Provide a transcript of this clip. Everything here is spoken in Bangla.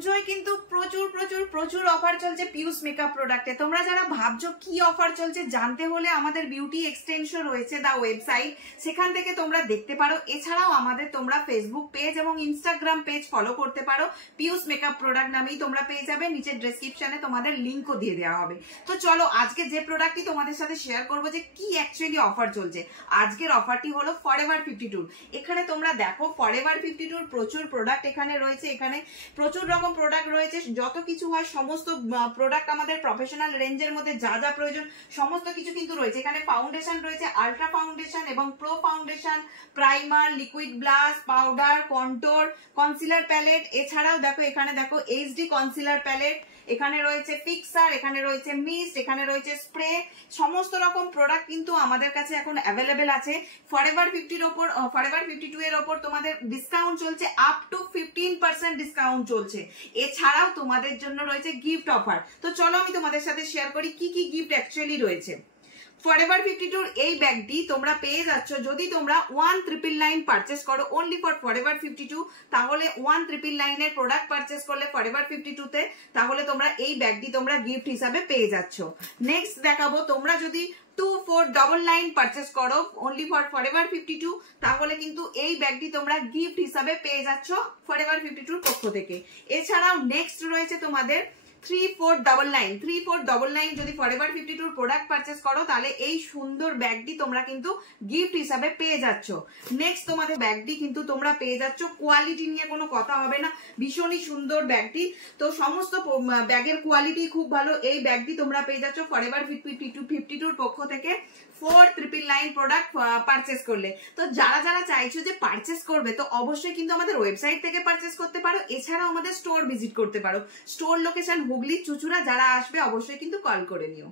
পুজোয় কিন্তু প্রচুর প্রচুর প্রচুর অফার চলছে পিউস মেকআপ প্রোডাক্টে। তোমরা যারা ভাবছো কি অফার চলছে জানতে হলে আমাদের বিউটি এক্সটেনশন রয়েছে দা ওয়েবসাইট, সেখান থেকে তোমরা দেখতে পারো। এছাড়াও আমাদের তোমরা ফেসবুক পেজ এবং ইনস্টাগ্রাম পেজ ফলো করতে পারো, পিউস মেকআপ প্রোডাক্ট নামেই তোমরা পেয়ে যাবে। নিচের ডেসক্রিপশনে তোমাদের লিঙ্কও দিয়ে দেওয়া হবে। তো চলো আজকে যে প্রোডাক্টটি তোমাদের সাথে শেয়ার করবো যে কি অ্যাকচুয়ালি অফার চলছে। আজকের অফারটি হলো ফরএভার 52। এখানে তোমরা দেখো ফরএভার 52 প্রচুর প্রোডাক্ট এখানে রয়েছে। এখানে প্রচুর রকম প্রোডাক্ট রয়েছে, যত কিছু হয় সমস্ত প্রোডাক্ট আমাদের প্রফেশনাল রেঞ্জের মধ্যে যা যা প্রয়োজন সমস্ত কিছু কিন্তু রয়েছে। এখানে ফাউন্ডেশন রয়েছে, আলট্রা ফাউন্ডেশন এবং pro foundation, primer, liquid blush, powder, contour, concealer palette. এছাড়াও দেখো এখানে দেখো এইচডি কনসিলার প্যালেট, এখানে রয়েছে ফিক্সার, এখানে রয়েছে মিস্ট, এখানে রয়েছে স্প্রে। সমস্ত রকম প্রোডাক্ট কিন্তু আমাদের কাছে এখন অ্যাভেলেবেল আছে। ফরএভার 50 ওপর, ফরএভার 52 এর ওপর তোমাদের ডিসকাউন্ট চলছে, আপ টু 15% ডিসকাউন্ট চলছে। এছাড়াও তোমাদের জন্য রয়েছে গিফট অফার। তো চলো আমি তোমাদের সাথে শেয়ার করি কি কি গিফট অ্যাকচুয়ালি রয়েছে। ফরএভার 52 এই ব্যাগটি তোমরা পেয়ে যাচ্ছ যদি তোমরা 1999 পারচেস করো অনলি ফর ফরএভার 52, তাহলে 1999 এর প্রোডাক্ট পারচেস করলে ফরএভার 52 তে, তাহলে তোমরা এই ব্যাগটি তোমরা গিফট হিসাবে পেয়ে যাচ্ছ। নেক্সট দেখাবো তোমরা যদি 2499 পারচেস করো অনলি ফর ফরএভার 52, তাহলে কিন্তু এই ব্যাগটি তোমরা গিফট হিসাবে পেয়ে যাচ্ছ ফরএভার 52 এর পক্ষ থেকে। এছাড়াও নেক্সট রয়েছে তোমাদের 3499 যদি ফরএভার 52 প্রোডাক্ট পারচেস করো তাহলে এই সুন্দর ব্যাগটি তোমরা কিন্তু গিফট হিসাবে পেয়ে যাচ্ছ। নেক্সট তোমাদের ব্যাগটি কিন্তু তোমরা পেয়ে যাচ্ছ, কোয়ালিটি নিয়ে কোনো কথা হবে না, ভীষণই সুন্দর ব্যাগটি। তো সমস্ত ব্যাগের কোয়ালিটি খুব ভালো। এই ব্যাগটি তোমরা পেয়ে যাচ্ছ ফরএভার 52 পক্ষ থেকে 4999 প্রোডাক্ট পারচেস করলে। তো যারা যারা চাইছো যে পারচেস করবে তো অবশ্যই কিন্তু আমাদের ওয়েবসাইট থেকে পারচেস করতে পারো। এছাড়াও আমাদের স্টোর ভিজিট করতে পারো। Store location Hooghly Chuchura. যারা আসবে অবশ্যই কিন্তু কল করে নিও।